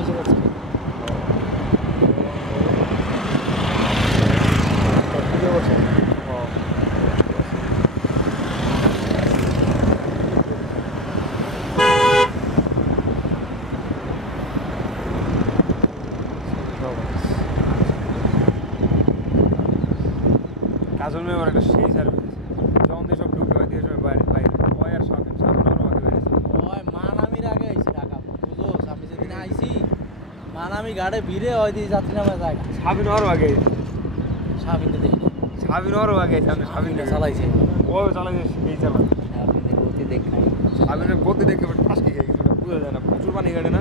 এসে করছে ভিডিও করছে কাজল মেয়ে আমার একটা সেই সার্ভিস যখন দিয়ে সব ঢুকে হয় দিয়ে সব বাইরে বাইরে ওই আর সামনে সামনে আমাকে বেরিয়েছে ওই মানামির আগে আইছি ঢাকা বুঝোস আমি যেদিন আইছি মানামি গাড়ে ভিড়ে ওই দিয়ে যাত্রী নামে জায়গা সাবিন আরও আগে সাবিনকে দেখি সাবিন আরও আগে সামনে সাবিন চালাইছে ও চালাইছে এই চালা আপনি গতি দেখাই সাবিনের গতি দেখে ঠাসকি খেয়ে গেছে বুঝা যায় না প্রচুর পানি কাটে না